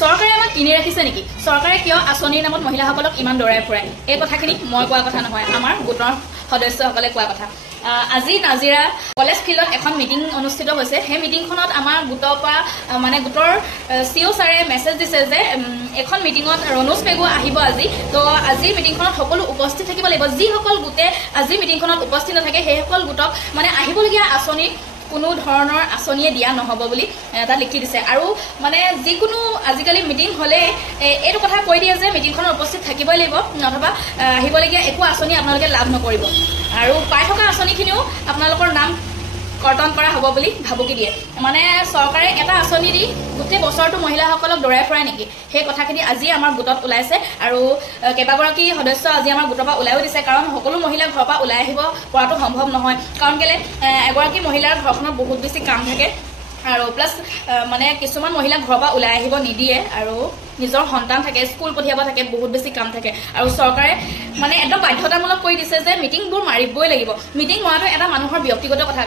চৰকাৰে আমাক কিনি ৰাখিছে নেকি? চৰকাৰে কিয় আঁচনিৰ নামত মহিলাসকলক ইমান দৌৰাই ফুৰাই? এই কথাখিনি মই কোৱা কথা নহয়, আমাৰ গোটৰ সদস্যসকলে কোৱা কথা। আজি নাজিৰা কলেজ ফিল্ডত এখন মিটিং অনুষ্ঠিত হৈছে। সেই মিটিংখনত আমাৰ গোটৰ পৰা গোটৰ CEO ছাৰে মেছেজ দিছে যে এখন মিটিঙত ৰণোজ পেগু আহিব আজি। তো আজিৰ মিটিংখনত সকলো উপস্থিত থাকিব লাগিব। যিসকল গোটে আজিৰ মিটিংখনত উপস্থিত নাথাকে সেইসকল গোটক আহিবলগীয়া আঁচনি কোনো ধৰণৰ আঁচনিয়ে দিয়া নহ'ব বুলি এটা লিখি দিছে। আৰু যিকোনো আজিকালি মিটিং হ'লে এইটো কথা কৈ দিয়ে যে মিটিংখনত উপস্থিত থাকিবই লাগিব, অথবা আহিবলগীয়া একো আঁচনি আপোনালোকে লাভ নকৰিব, আৰু পাই থকা আঁচনিখিনিও আপোনালোকৰ নাম কৰ্তন কৰা হ'ব বুলি ভাবুকি দিয়ে। চৰকাৰে এটা আঁচনি দি গোটেই বছৰটো মহিলাসকলক দৌৰাই ফুৰাই নেকি? সেই কথাখিনি আজি আমাৰ গোটত ওলাইছে, আৰু কেইবাগৰাকী সদস্য আজি আমাৰ গোটৰ পৰা ওলাইও দিছে। কাৰণ সকলো মহিলা ঘৰৰ পৰা ওলাই আহিব পৰাটো সম্ভৱ নহয়, কাৰণ কেলে এগৰাকী মহিলাৰ ঘৰখনত বহুত বেছি কাম থাকে, আৰু প্লাছ কিছুমান মহিলা ঘৰৰ পৰা ওলাই আহিব নিদিয়ে, আৰু নিজৰ সন্তান থাকে, স্কুল পঠিয়াব থাকে, বহুত বেছি কাম থাকে। আৰু চৰকাৰে একদম বাধ্যতামূলক কৰি দিছে যে মিটিংবোৰ মাৰিবই লাগিব। মিটিং মৰাটো এটা মানুহৰ ব্যক্তিগত কথা।